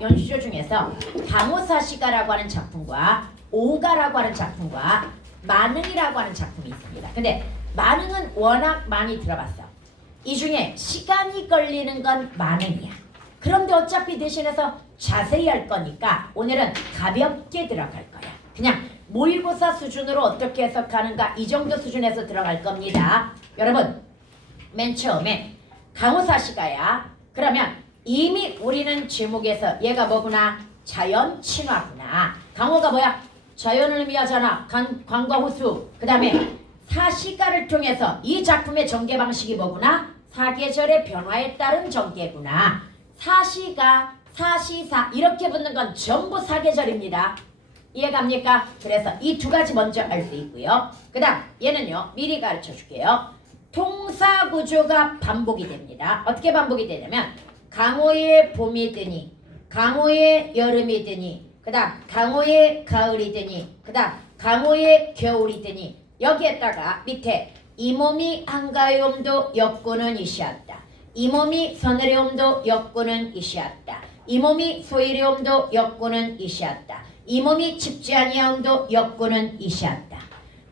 연시조 중에서 강호사시가라고 하는 작품과 오가라고 하는 작품과 만흥이라고 하는 작품이 있습니다. 근데 만흥은 워낙 많이 들어봤어. 이 중에 시간이 걸리는 건 만흥이야. 그런데 어차피 대신해서 자세히 할 거니까 오늘은 가볍게 들어갈 거야. 그냥 모의고사 수준으로 어떻게 해석하는가 이 정도 수준에서 들어갈 겁니다. 여러분 맨 처음에 강호사시가야. 그러면 이미 우리는 제목에서 얘가 뭐구나? 자연 친화구나. 강호가 뭐야? 자연을 의미하잖아. 관과 호수. 그 다음에 사시가를 통해서 이 작품의 전개 방식이 뭐구나? 사계절의 변화에 따른 전개구나. 사시가, 사시사 이렇게 붙는 건 전부 사계절입니다. 이해갑니까? 그래서 이 두 가지 먼저 알 수 있고요. 그 다음 얘는요. 미리 가르쳐 줄게요. 통사구조가 반복이 됩니다. 어떻게 반복이 되냐면 강호의 봄이 드니, 강호의 여름이 드니, 그 다음 강호의 가을이 드니, 그 다음 강호의 겨울이 드니, 여기에다가 밑에 이 몸이 한가요움도 역구는 이시었다. 이 몸이 서늘해움도 역구는 이시었다. 이 몸이 소일해움도 역구는 이시었다. 이 몸이 춥지 아니하움도 역구는 이시었다.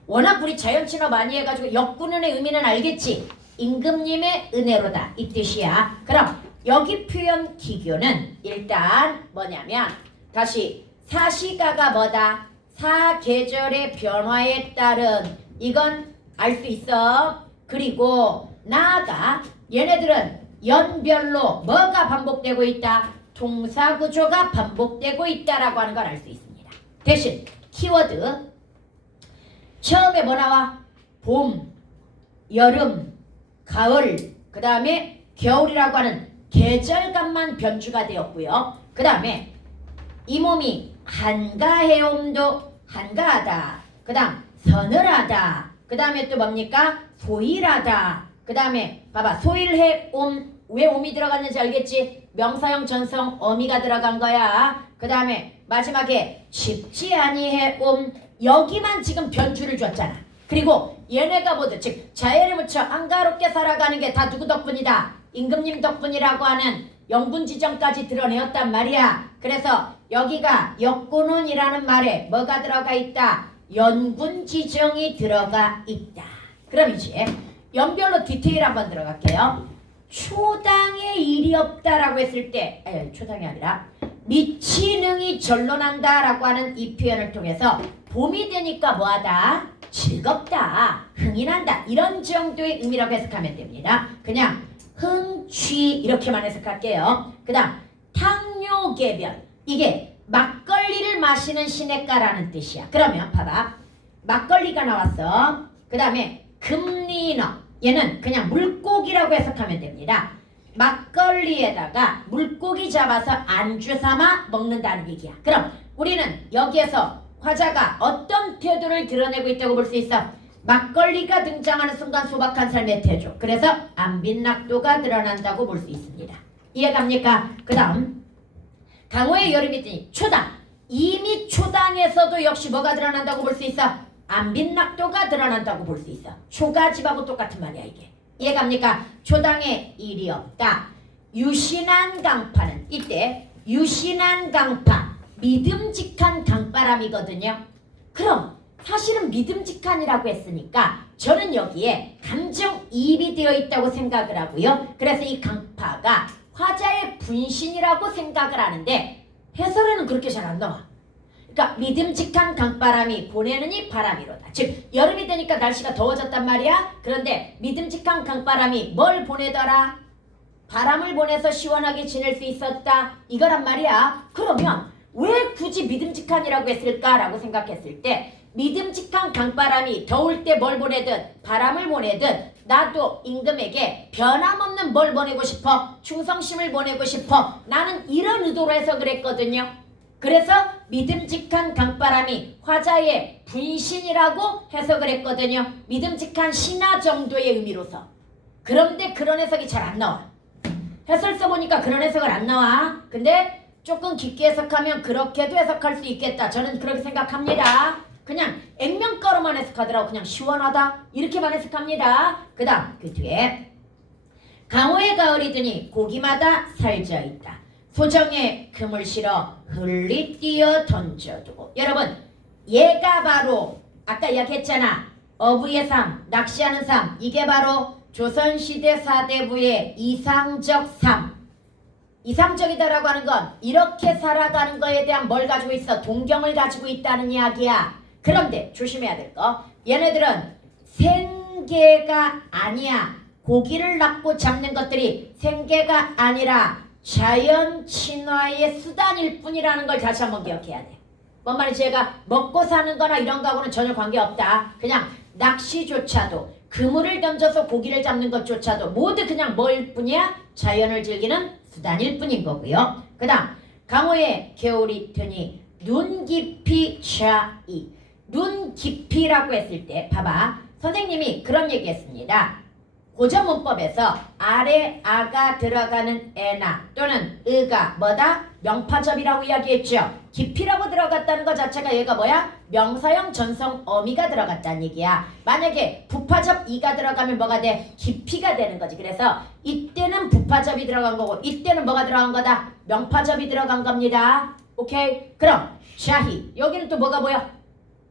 워낙 우리 자연친화 많이 해가지고 역구는의 의미는 알겠지? 임금님의 은혜로다 이 뜻이야. 그럼 여기 표현 기교는 일단 뭐냐면 다시 사시가가 뭐다? 사계절의 변화에 따른 이건 알 수 있어. 그리고 나아가 얘네들은 연별로 뭐가 반복되고 있다? 통사구조가 반복되고 있다라고 하는 걸 알 수 있습니다. 대신 키워드 처음에 뭐 나와? 봄, 여름, 가을, 그 다음에 겨울이라고 하는 계절감만 변주가 되었고요. 그 다음에 이 몸이 한가해옴도 한가하다. 그 다음 서늘하다. 그 다음에 또 뭡니까? 소일하다. 그 다음에 봐봐. 소일해옴. 왜 옴이 들어갔는지 알겠지? 명사형 전성 어미가 들어간 거야. 그 다음에 마지막에 춥지 아니해옴. 여기만 지금 변주를 줬잖아. 그리고 얘네가 뭐든 즉 자연을 묻혀 한가롭게 살아가는 게 다 누구 덕분이다? 임금님 덕분이라고 하는 영분 지정까지 드러내었단 말이야. 그래서 여기가 역군운이라는 말에 뭐가 들어가 있다? 연군 지정이 들어가 있다. 그럼 이제 연별로 디테일 한번 들어갈게요. 초당에 일이 없다라고 했을 때 초당이 아니라 미치능이 절로난다라고 하는 이 표현을 통해서 봄이 되니까 뭐하다? 즐겁다. 흥이 난다. 이런 정도의 의미라고 해석하면 됩니다. 그냥 흥취 이렇게만 해석할게요. 그 다음 탕료개변. 이게 막걸리를 마시는 시냇가라는 뜻이야. 그러면 봐봐. 막걸리가 나왔어. 그 다음에 금리너. 얘는 그냥 물고기라고 해석하면 됩니다. 막걸리에다가 물고기 잡아서 안주 삼아 먹는다는 얘기야. 그럼 우리는 여기에서 화자가 어떤 태도를 드러내고 있다고 볼 수 있어? 막걸리가 등장하는 순간 소박한 삶의 태조. 그래서 안빈낙도가 드러난다고 볼 수 있습니다. 이해갑니까? 그 다음 강호의 여름이 드니 초당. 이미 초당에서도 역시 뭐가 드러난다고 볼 수 있어? 안빈낙도가 드러난다고 볼 수 있어. 초가집하고 똑같은 말이야 이게. 이해갑니까? 초당에 일이 없다. 유신한 강파는 이때 유신한 강파 믿음직한 강바람이거든요. 그럼 사실은 믿음직한이라고 했으니까 저는 여기에 감정이입이 되어 있다고 생각을 하고요. 그래서 이 강파가 화자의 분신이라고 생각을 하는데 해설에는 그렇게 잘 안 나와. 그러니까 믿음직한 강바람이 보내느니 바람이로다. 즉 여름이 되니까 날씨가 더워졌단 말이야. 그런데 믿음직한 강바람이 뭘 보내더라? 바람을 보내서 시원하게 지낼 수 있었다. 이거란 말이야. 그러면 왜 굳이 믿음직한이라고 했을까라고 생각했을 때 믿음직한 강바람이 더울 때 뭘 보내든 바람을 보내든 나도 임금에게 변함없는 뭘 보내고 싶어? 충성심을 보내고 싶어. 나는 이런 의도로 해석을 했거든요. 그래서 믿음직한 강바람이 화자의 분신이라고 해석을 했거든요. 믿음직한 신하 정도의 의미로서. 그런데 그런 해석이 잘 안 나와. 해설서 보니까 그런 해석을 안 나와. 근데 조금 깊게 해석하면 그렇게도 해석할 수 있겠다. 저는 그렇게 생각합니다. 그냥 액면가로만 해석하더라고. 그냥 시원하다 이렇게만 해석합니다. 그 다음 그 뒤에 강호의 가을이 드니 고기마다 살져있다. 소정에 금을 실어 흘리 뛰어 던져두고. 여러분 얘가 바로 아까 이야기했잖아. 어부의 삶, 낚시하는 삶. 이게 바로 조선시대 사대부의 이상적 삶. 이상적이다라고 하는 건 이렇게 살아가는 거에 대한 뭘 가지고 있어? 동경을 가지고 있다는 이야기야. 그런데 조심해야 될 거. 얘네들은 생계가 아니야. 고기를 낚고 잡는 것들이 생계가 아니라 자연 친화의 수단일 뿐이라는 걸 다시 한번 기억해야 돼. 뭔 말인지 제가 먹고 사는 거나 이런 거하고는 전혀 관계없다. 그냥 낚시조차도 그물을 던져서 고기를 잡는 것조차도 모두 그냥 뭘 뿐이야? 자연을 즐기는 수단일 뿐인 거고요. 그 다음 강호의 겨울이 드니 눈 깊이 차이. 눈 깊이라고 했을 때 봐봐. 선생님이 그런 얘기 했습니다. 고전 문법에서 아래 아가 들어가는 에나 또는 의가 뭐다? 명파접이라고 이야기했죠. 깊이라고 들어갔다는 것 자체가 얘가 뭐야? 명사형 전성 어미가 들어갔다는 얘기야. 만약에 부파접 이가 들어가면 뭐가 돼? 깊이가 되는 거지. 그래서 이때는 부파접이 들어간 거고 이때는 뭐가 들어간 거다? 명파접이 들어간 겁니다. 오케이? 그럼 자희 여기는 또 뭐가 보여?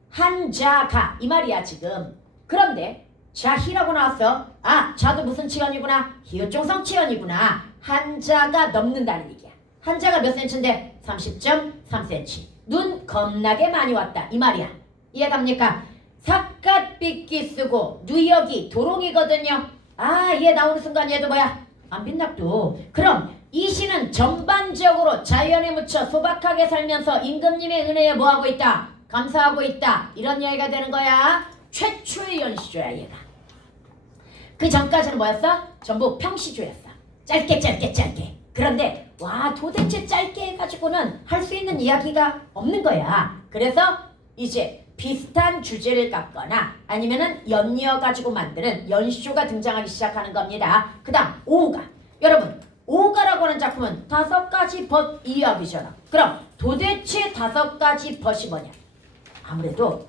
한자가 이 말이야 지금. 그런데 자희라고 나왔어. 아, 자도 무슨 치연이구나? 희요종성 치연이구나. 한자가 넘는다는 얘기야. 한자가 몇 센치인데? 30.3cm. 눈 겁나게 많이 왔다. 이 말이야. 이해갑니까? 삿갓빛기 쓰고 누역이 도롱이거든요. 아, 얘 나오는 순간 얘도 뭐야? 안 빛납도. 그럼 이 시는 전반적으로 자연에 묻혀 소박하게 살면서 임금님의 은혜에 뭐하고 있다? 감사하고 있다. 이런 이야기가 되는 거야. 최초의 연시조야 얘가. 그 전까지는 뭐였어? 전부 평시조였어. 짧게. 그런데 와 도대체 짧게 해가지고는 할 수 있는 이야기가 없는 거야. 그래서 이제 비슷한 주제를 갖거나 아니면은 연이어가지고 만드는 연시조가 등장하기 시작하는 겁니다. 그 다음 오가. 여러분 오가라고 하는 작품은 5가지 벗 이야기잖아. 그럼 도대체 5가지 벗이 뭐냐? 아무래도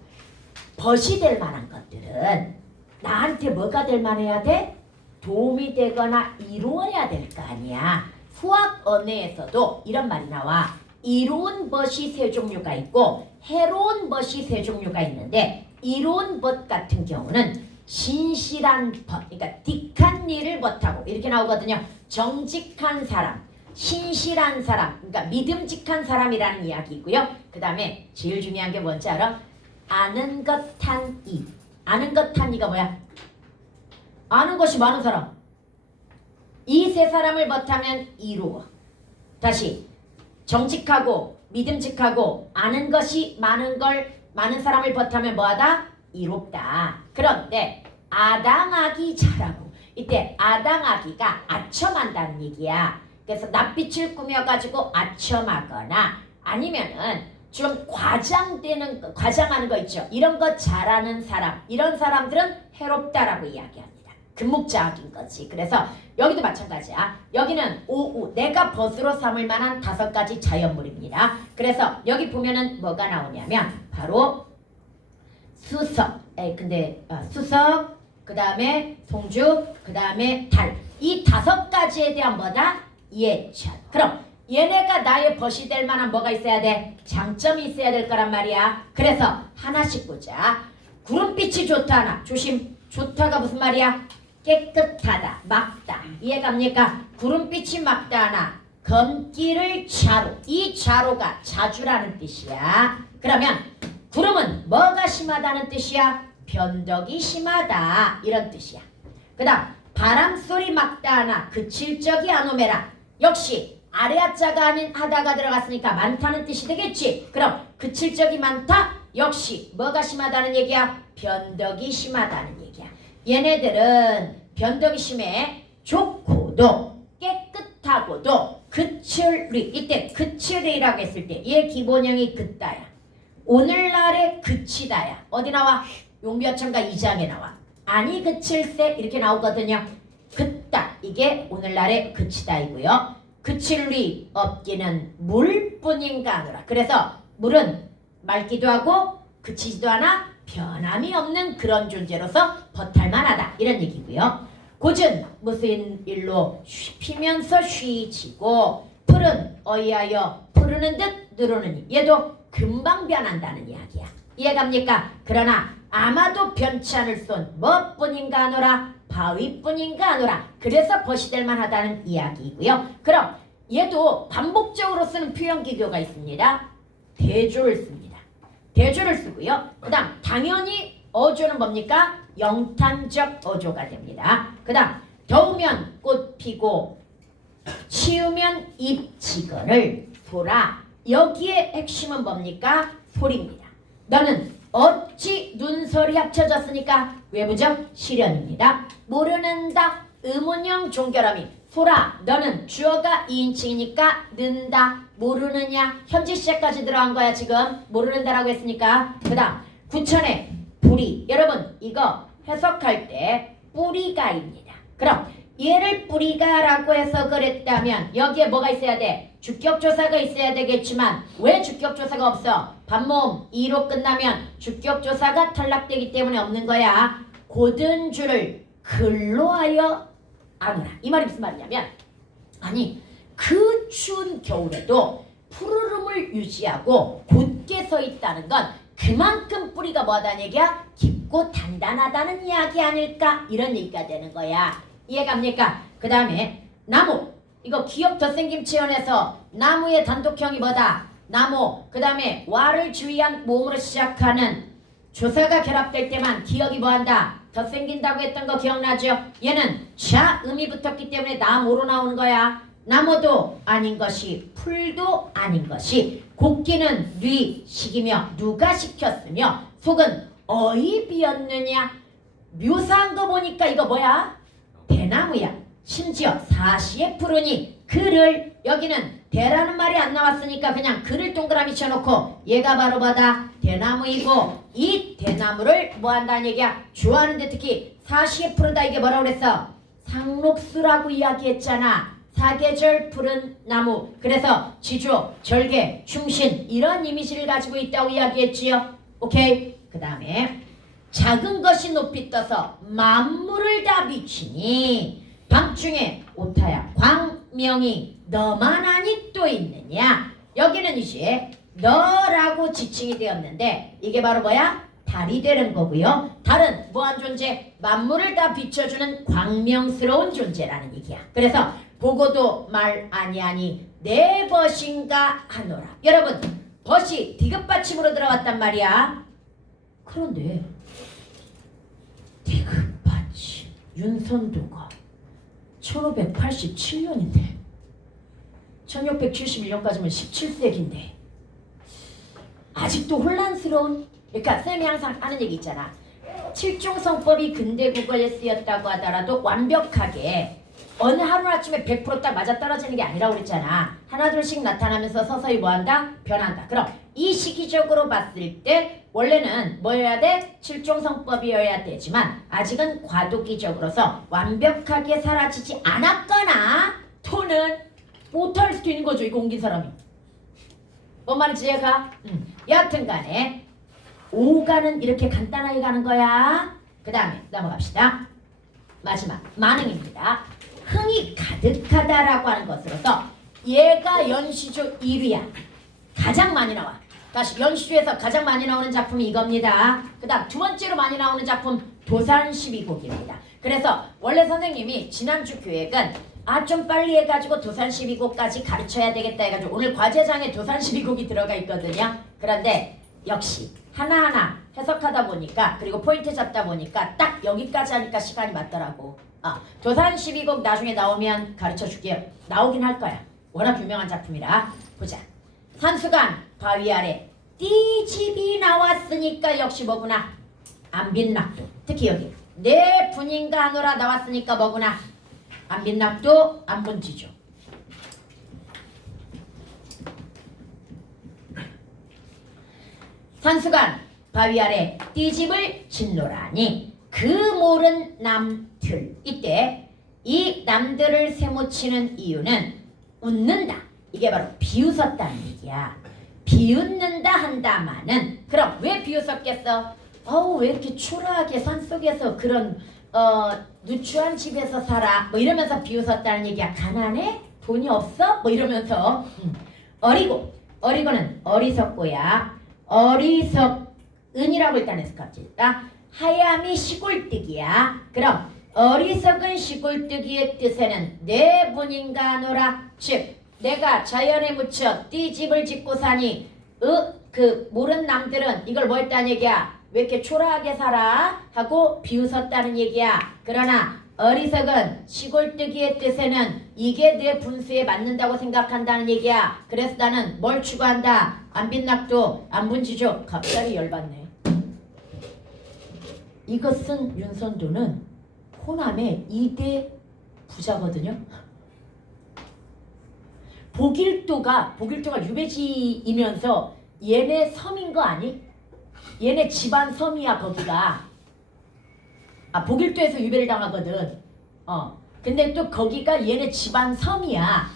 벗이 될 만한 것들은 나한테 뭐가 될 만해야 돼? 도움이 되거나 이루어야 될 거 아니야. 수학 언어에서도 이런 말이 나와. 이로운 벗이 세 종류가 있고 해로운 벗이 세 종류가 있는데 이로운 벗 같은 경우는 신실한 벗, 그러니까 딕한 일을 못하고 이렇게 나오거든요. 정직한 사람, 신실한 사람, 그러니까 믿음직한 사람이라는 이야기고요. 그 다음에 제일 중요한 게 뭔지 알아? 아는 것한 이. 아는 것한 이가 뭐야? 아는 것이 많은 사람. 이 세 사람을 못하면 이루어. 다시 정직하고 믿음직하고 아는 것이 많은 사람을 못하면 뭐하다? 이롭다. 그런데 아당하기 잘하고 이때 아당하기가 아첨한다는 얘기야. 그래서 낯빛을 꾸며가지고 아첨하거나 아니면은 좀 과장하는 거 있죠. 이런 거 잘하는 사람, 이런 사람들은 해롭다라고 이야기합니다. 금묵자학인 거지. 그래서 여기도 마찬가지야. 여기는 오우, 내가 벗으로 삼을 만한 5가지 자연물입니다. 그래서 여기 보면은 뭐가 나오냐면 바로 수석, 수석, 그 다음에 송주, 그 다음에 달. 이 5가지에 대한 뭐다? 예찬. 그럼 얘네가 나의 벗이 될 만한 뭐가 있어야 돼? 장점이 있어야 될 거란 말이야. 그래서 하나씩 보자. 구름빛이 좋다 하나. 조심. 좋다가 무슨 말이야? 깨끗하다, 맑다. 이해갑니까? 구름빛이 맑다 하나. 검기를 자루. 이 자루가 자주라는 뜻이야. 그러면 구름은 뭐가 심하다는 뜻이야? 변덕이 심하다. 이런 뜻이야. 그 다음 바람소리 맑다 하나. 그칠 적이 안 오메라. 역시 아래 하자가 아닌 하다가 들어갔으니까 많다는 뜻이 되겠지. 그럼 그칠 적이 많다? 역시 뭐가 심하다는 얘기야? 변덕이 심하다는 얘기야. 얘네들은 변덕이 심해. 좋고도 깨끗하고도 그칠리. 이때 그칠리라고 했을 때 얘 기본형이 그따야. 오늘날의 그치다야. 어디 나와? 용비어천가 2장에 나와. 아니 그칠세 이렇게 나오거든요. 그따 이게 오늘날의 그치다이고요. 그칠 리 없기는 물뿐인가 하노라. 그래서 물은 맑기도 하고 그치지도 않아 변함이 없는 그런 존재로서 버탈만하다 이런 얘기고요. 고은 무슨 일로 피면서 쉬지고 풀은 어이하여 푸르는 듯 누르느니 얘도 금방 변한다는 이야기야. 이해갑니까? 그러나 아마도 변치 않을 손 뭐뿐인가 하노라 바위뿐인가 하노라. 그래서 벗이 될 만하다는 이야기이고요. 그럼 얘도 반복적으로 쓰는 표현기교가 있습니다. 대조를 씁니다. 대조를 쓰고요. 그 다음 당연히 어조는 뭡니까? 영탄적 어조가 됩니다. 그 다음 더우면 꽃 피고 치우면 잎 지거를 소라. 여기에 핵심은 뭡니까? 소리입니다. 너는 어찌 눈소리 합쳐졌으니까 외부적 실현입니다. 모르는다 의문형 종결함이 소라 너는 주어가 2인칭이니까 는다 모르느냐 현재 시제까지 들어간 거야. 지금 모르는다라고 했으니까. 그 다음 구천에 뿌리. 여러분 이거 해석할 때 뿌리가입니다. 그럼 얘를 뿌리가라고 해석을 했다면 여기에 뭐가 있어야 돼? 주격조사가 있어야 되겠지만 왜 주격조사가 없어? 반모음 2로 끝나면 주격조사가 탈락되기 때문에 없는 거야. 고든 줄을 근로하여 아노라. 이 말이 무슨 말이냐면 아니 그 추운 겨울에도 푸르름을 유지하고 곧게 서 있다는 건 그만큼 뿌리가 뭐하다는 얘기야? 깊고 단단하다는 이야기 아닐까? 이런 얘기가 되는 거야. 이해갑니까? 그 다음에 나무. 이거 기억 덧생김 체험에서 나무의 단독형이 뭐다? 나무. 그 다음에 와를 주의한 모음으로 시작하는 조사가 결합될 때만 기억이 뭐한다? 덧생긴다고 했던 거 기억나죠? 얘는 자음이 붙었기 때문에 나무로 나오는 거야. 나무도 아닌 것이 풀도 아닌 것이 곡기는 뉘식이며 누가 시켰으며 속은 어이 비었느냐. 묘사한 거 보니까 이거 뭐야? 대나무야. 심지어 사시에 푸르니 그를. 여기는 대라는 말이 안 나왔으니까 그냥 그를 동그라미 쳐놓고 얘가 바로 뭐다? 대나무이고 이 대나무를 뭐한다는 얘기야? 좋아하는데 특히 사시에 푸르다. 이게 뭐라고 그랬어? 상록수라고 이야기했잖아. 사계절 푸른 나무. 그래서 지조, 절개, 충신 이런 이미지를 가지고 있다고 이야기했지요. 오케이? 그 다음에 작은 것이 높이 떠서 만물을 다 비치니 밤중에 오타야 광명이 너만 아니 또 있느냐. 여기는 이제 너라고 지칭이 되었는데 이게 바로 뭐야? 달이 되는 거고요. 달은 뭐한 존재? 만물을 다 비춰주는 광명스러운 존재라는 얘기야. 그래서 보고도 말 아니하니 내 벗인가 하노라. 여러분 벗이 디귿받침으로 들어갔단 말이야. 그런데 디귿받침 윤선도가 1587년인데 1671년까지면 17세기인데 아직도 혼란스러운. 그러니까 쌤이 항상 하는 얘기 있잖아. 칠종성법이 근대 국어에 쓰였다고 하더라도 완벽하게 어느 하루아침에 100% 딱 맞아떨어지는 게 아니라고 그랬잖아. 하나둘씩 나타나면서 서서히 뭐한다? 변한다. 그럼 이 시기적으로 봤을 때 원래는 뭐여야 돼? 칠종성법이어야 되지만 아직은 과도기적으로서 완벽하게 사라지지 않았거나 또는 못할 수도 있는 거죠. 이거 옮긴 사람이. 뭔 말인지 이해가? 여하튼 간에 오가는 이렇게 간단하게 가는 거야. 그 다음에 넘어갑시다. 마지막 만흥입니다. 흥이 가득하다라고 하는 것으로서 얘가 연시조 1위야. 가장 많이 나와. 다시 연시조에서 가장 많이 나오는 작품이 이겁니다. 그 다음 두 번째로 많이 나오는 작품 도산 12곡입니다. 그래서 원래 선생님이 지난주 교획은 좀 빨리 해가지고 도산 12곡까지 가르쳐야 되겠다 해가지고 오늘 과제장에 도산 12곡이 들어가 있거든요. 그런데 역시 하나하나 해석하다 보니까 그리고 포인트 잡다 보니까 딱 여기까지 하니까 시간이 맞더라고. 도산 12곡 나중에 나오면 가르쳐 줄게요. 나오긴 할 거야. 워낙 유명한 작품이라. 보자. 산수간 바위 아래 띠집이 나왔으니까 역시 뭐구나? 안빈낙도. 특히 여기 내 분인가 하노라 나왔으니까 뭐구나? 안빈낙도 안본지죠. 산수간 바위 아래 띠집을 짓노라니 그 모른 남들. 이때 이 남들을 세모치는 이유는 웃는다. 이게 바로 비웃었다는 얘기야. 비웃는다 한다마는 그럼 왜 비웃었겠어? 어우 왜 이렇게 초라하게 산속에서 그런 누추한 집에서 살아 뭐 이러면서 비웃었다는 얘기야. 가난해? 돈이 없어? 뭐 이러면서 어리고는 어리석고야 어리석은이라고 일단 해서 갑시다. 하야미 시골뜨기야. 그럼 어리석은 시골뜨기의 뜻에는 내 분인가노라 즉 내가 자연에 묻혀 띠집을 짓고 사니 그 모르는 남들은 이걸 뭐 했다는 얘기야. 왜 이렇게 초라하게 살아? 하고 비웃었다는 얘기야. 그러나 어리석은 시골뜨기의 뜻에는 이게 내 분수에 맞는다고 생각한다는 얘기야. 그래서 나는 뭘 추구한다? 안 빛낙도 안 분지족. 갑자기 열받네. 이것은 윤선도는 호남의 2대 부자거든요. 보길도가 유배지이면서 얘네 섬인 거 아니? 얘네 집안 섬이야 거기가. 보길도에서 유배를 당하거든. 근데 또 거기가 얘네 집안 섬이야.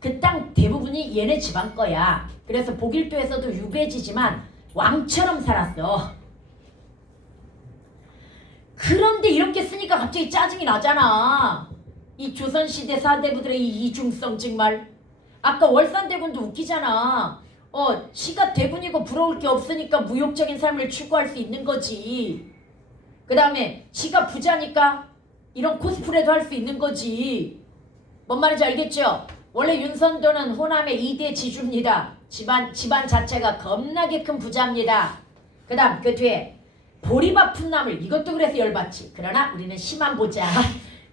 그 땅 대부분이 얘네 집안 거야. 그래서 보길도에서도 유배지지만 왕처럼 살았어. 그런데 이렇게 쓰니까 갑자기 짜증이 나잖아. 이 조선시대 사대부들의 이 이중성 정말. 아까 월산대군도 웃기잖아. 시가 대군이고 부러울 게 없으니까 무욕적인 삶을 추구할 수 있는 거지. 그 다음에 지가 부자니까 이런 코스프레도 할 수 있는 거지. 뭔 말인지 알겠죠? 원래 윤선도는 호남의 2대 지주입니다. 집안 자체가 겁나게 큰 부자입니다. 그 다음 그 뒤에 보리밥 풋나물. 이것도 그래서 열받지. 그러나 우리는 시만 보자.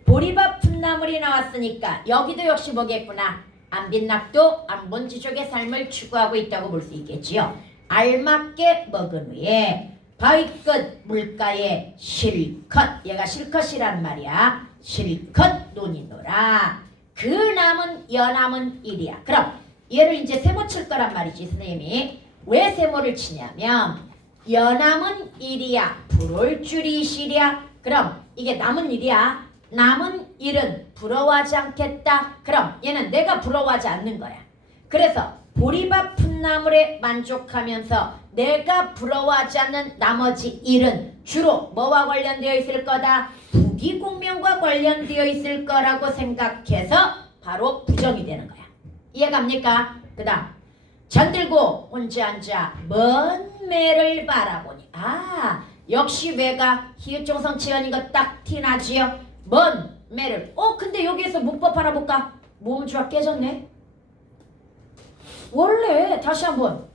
보리밥 풋나물이 나왔으니까 여기도 역시 뭐겠구나. 안빛낙도 안본지족의 삶을 추구하고 있다고 볼 수 있겠지요. 알맞게 먹은 후에 바위 끝 물가에 실컷, 얘가 실컷이란 말이야. 실컷 논이노라. 그 남은 여남은 일이야. 그럼 얘를 이제 세모 칠 거란 말이지. 선생님이 왜 세모를 치냐면 여남은 일이야. 부러울 줄이 시랴. 그럼 이게 남은 일이야. 남은 일은 부러워하지 않겠다. 그럼 얘는 내가 부러워하지 않는 거야. 그래서 보리밥 풋나물에 만족하면서 내가 부러워하지 않는 나머지 일은 주로 뭐와 관련되어 있을 거다? 부귀공명과 관련되어 있을 거라고 생각해서 바로 부정이 되는 거야. 이해갑니까? 그 다음 잠들고 혼자 앉아 먼 매를 바라보니 역시 왜가 히읗종성 치연인 거 딱 티나지요? 먼 매를. 근데 여기에서 문법 하나 볼까? 모음주어 깨졌네. 원래 다시 한번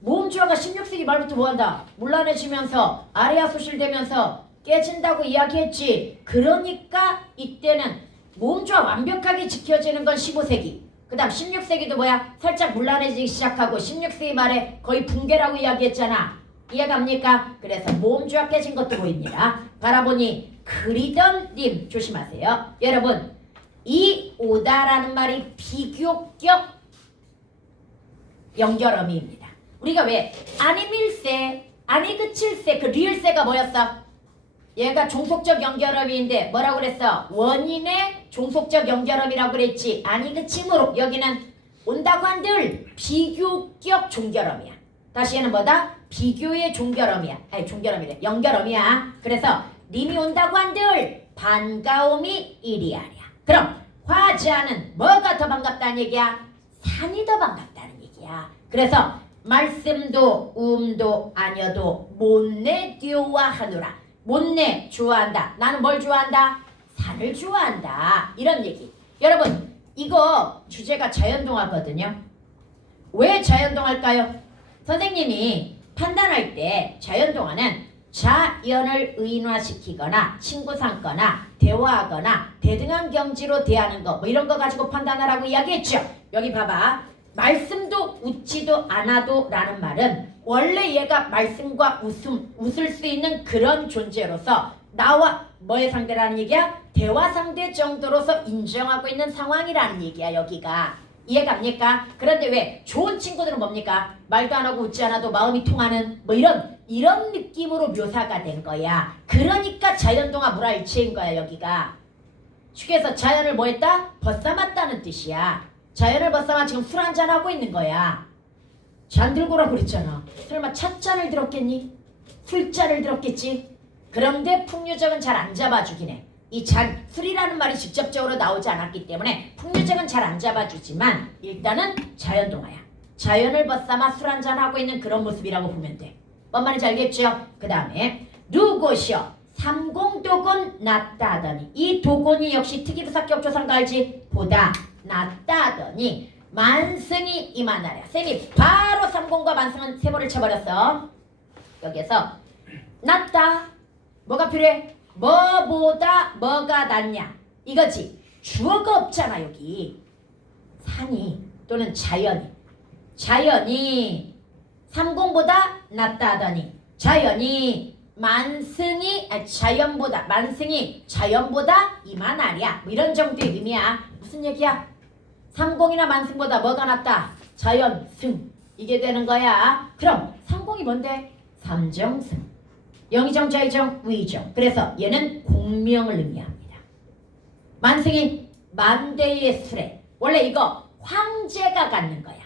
모음주어가 16세기 말부터 뭐한다? 문란해지면서 아래와 소실되면서 깨진다고 이야기했지. 그러니까 이때는 모음주어 완벽하게 지켜지는 건 15세기. 그 다음 16세기도 뭐야? 살짝 문란해지기 시작하고 16세기 말에 거의 붕괴라고 이야기했잖아. 이해갑니까? 그래서 모음주어 깨진 것도 보입니다. 바라보니 그리던 님 조심하세요. 여러분 이 오다라는 말이 비교격 연결어미입니다. 우리가 왜 아니밀세 아니 그칠세 그 리을세가 뭐였어? 얘가 종속적 연결어미인데 뭐라고 그랬어? 원인의 종속적 연결어미라고 그랬지. 아니 그침으로 여기는 온다고 한들 비교격 종결어미야. 다시 얘는 뭐다? 비교의 종결어미야. 아니 종결어미래. 연결어미야. 그래서 님이 온다고 한들 반가움이 이리아랴. 그럼 화자는 뭐가 더 반갑다는 얘기야? 산이 더 반갑다는 얘기야. 그래서 말씀도 음도 아니어도 못내 띄워하노라. 못내 좋아한다. 나는 뭘 좋아한다? 산을 좋아한다. 이런 얘기. 여러분 이거 주제가 자연동화거든요. 왜 자연동화일까요? 선생님이 판단할 때 자연동화는 자연을 의인화시키거나 친구 삼거나 대화하거나 대등한 경지로 대하는 거 뭐 이런 거 가지고 판단하라고 이야기했죠. 여기 봐봐. 말씀도 웃지도 않아도 라는 말은 원래 얘가 말씀과 웃을 수 있는 그런 존재로서 나와 뭐의 상대라는 얘기야? 대화 상대 정도로서 인정하고 있는 상황이라는 얘기야. 여기가 이해갑니까? 그런데 왜 좋은 친구들은 뭡니까? 말도 안 하고 웃지 않아도 마음이 통하는 뭐 이런 느낌으로 묘사가 된 거야. 그러니까 자연동화 물화일치인 거야. 여기가 쉽게 해서 자연을 뭐 했다? 벗삼았다는 뜻이야. 자연을 벗삼아 지금 술 한잔하고 있는 거야. 잔 들고 오라고 그랬잖아. 설마 찻잔을 들었겠니? 술잔을 들었겠지? 그런데 풍류적은 잘 안 잡아주긴 해. 이 잔, 술이라는 말이 직접적으로 나오지 않았기 때문에 풍류적은 잘 안 잡아주지만 일단은 자연동화야. 자연을 벗삼아 술 한잔 하고 있는 그런 모습이라고 보면 돼. 뭔 말인지 알겠죠? 그 다음에 누구시여 삼공도곤 낫다 하더니, 이 도곤이 역시 특이부사격조사인 거 알지? 보다 낫다 하더니 만승이 이만하랴. 쌤이 바로 삼공과 만승은 세모를 쳐버렸어. 여기에서 낫다 뭐가 필요해? 뭐보다 뭐가 낫냐 이거지. 주어가 없잖아 여기. 산이 또는 자연이 삼공보다 낫다 하더니 자연이 만승이 자연보다 이만하랴. 뭐 이런 정도의 의미야. 무슨 얘기야? 삼공이나 만승보다 뭐가 낫다? 자연, 승. 이게 되는 거야. 그럼 삼공이 뭔데? 삼정승. 영의정, 자의정, 위정. 그래서 얘는 공명을 의미합니다. 만승이 만대의 수레. 원래 이거 황제가 갖는 거야.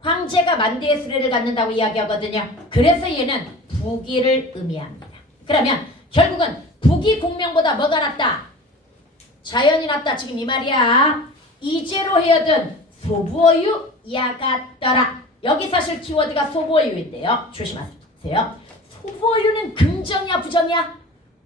황제가 만대의 수레를 갖는다고 이야기하거든요. 그래서 얘는 부기를 의미합니다. 그러면 결국은 부기 공명보다 뭐가 낫다? 자연이 낫다. 지금 이 말이야. 이제로 헤어든 소부어유 야같더라. 여기 사실 키워드가 소부어유인데요. 조심하세요. 소부어유는 긍정이야 부정이야?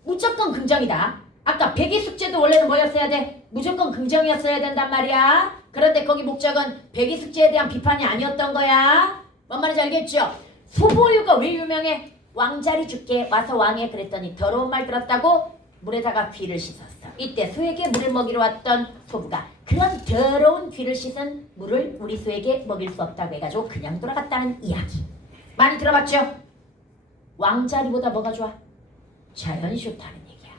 무조건 긍정이다. 아까 백이숙제도 원래는 뭐였어야 돼? 무조건 긍정이었어야 된단 말이야. 그런데 거기 목적은 백이숙제에 대한 비판이 아니었던 거야. 뭔 말인지 알겠죠? 소부어유가 왜 유명해? 왕자리 줄게 와서 왕에 그랬더니 더러운 말 들었다고 물에다가 귀를 씻었어. 이때 소에게 물을 먹이러 왔던 소부가 그런 더러운 귀를 씻은 물을 우리 소에게 먹일 수 없다고 해가지고 그냥 돌아갔다는 이야기. 많이 들어봤죠? 왕자리보다 뭐가 좋아? 자연이 좋다는 얘기야.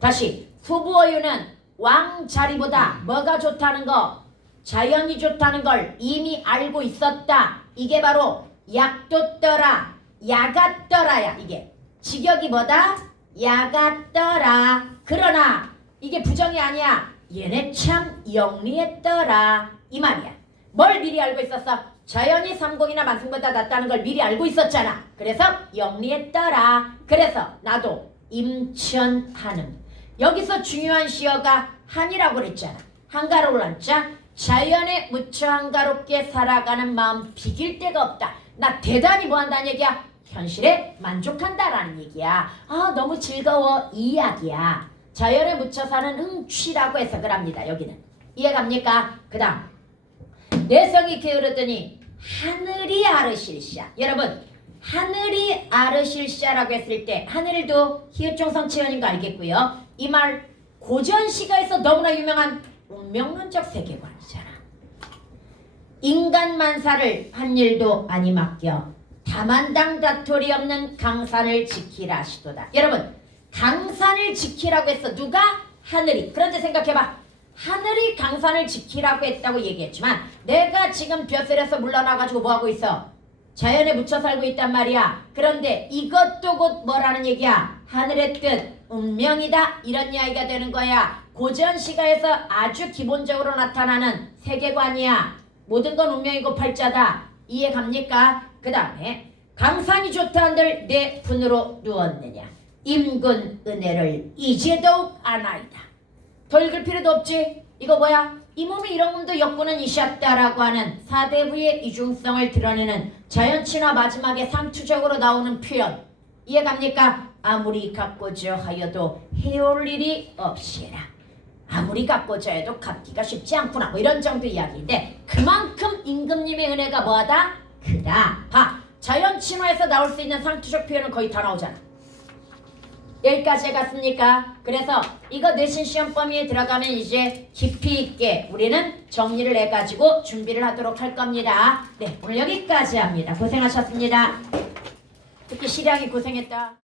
다시 소부어유는 왕자리보다 뭐가 좋다는 거? 자연이 좋다는 걸 이미 알고 있었다. 이게 바로 약도떠라 야같더라야. 이게 직역이 뭐다? 야같더라. 그러나 이게 부정이 아니야. 얘네 참 영리했더라 이 말이야. 뭘 미리 알고 있었어? 자연이 삼공이나 만승보다 낫다는 걸 미리 알고 있었잖아. 그래서 영리했더라. 그래서 나도 임천한음. 여기서 중요한 시어가 한이라고 그랬잖아. 한가로울 한자. 자연에 무쳐 한가롭게 살아가는 마음 비길 데가 없다. 나 대단히 뭐 한다는 얘기야? 현실에 만족한다라는 얘기야. 아 너무 즐거워 이 이야기야. 자연에 묻혀 사는 흥취라고 해석을 합니다. 여기는 이해갑니까? 그 다음 내성이 게으르더니 하늘이 아르실샤. 여러분 하늘이 아르실샤라고 했을 때 하늘도 히읗종성 치연인 거 알겠고요. 이 말 고전시가에서 너무나 유명한 운명론적 세계관이잖아. 인간 만사를 한 일도 아니 맡겨 다만당 다툴이 없는 강산을 지키라 하시도다. 여러분 강산을 지키라고 했어. 누가? 하늘이. 그런데 생각해봐. 하늘이 강산을 지키라고 했다고 얘기했지만 내가 지금 벼슬에서 물러나가지고 뭐하고 있어? 자연에 묻혀 살고 있단 말이야. 그런데 이것도 곧 뭐라는 얘기야? 하늘의 뜻, 운명이다. 이런 이야기가 되는 거야. 고전시가에서 아주 기본적으로 나타나는 세계관이야. 모든 건 운명이고 팔자다. 이해 갑니까? 그 다음에 강산이 좋다 한들 내 분으로 누웠느냐. 임군 은혜를 이제 더욱 아나이다. 더 읽을 필요도 없지. 이거 뭐야? 이 몸이 이런 몸도 역부는 이셨다라고 하는 사대부의 이중성을 드러내는 자연친화 마지막에 상투적으로 나오는 표현. 이해갑니까? 아무리 갖고자 하여도 해올 일이 없이라. 아무리 갖고자 해도 갚기가 쉽지 않구나. 뭐 이런 정도 이야기인데 그만큼 임금님의 은혜가 뭐하다? 크다. 봐. 자연친화에서 나올 수 있는 상투적 표현은 거의 다 나오잖아. 여기까지 해갔습니까? 그래서 이거 내신 시험 범위에 들어가면 이제 깊이 있게 우리는 정리를 해가지고 준비를 하도록 할 겁니다. 네, 오늘 여기까지 합니다. 고생하셨습니다. 특히 시량이 고생했다.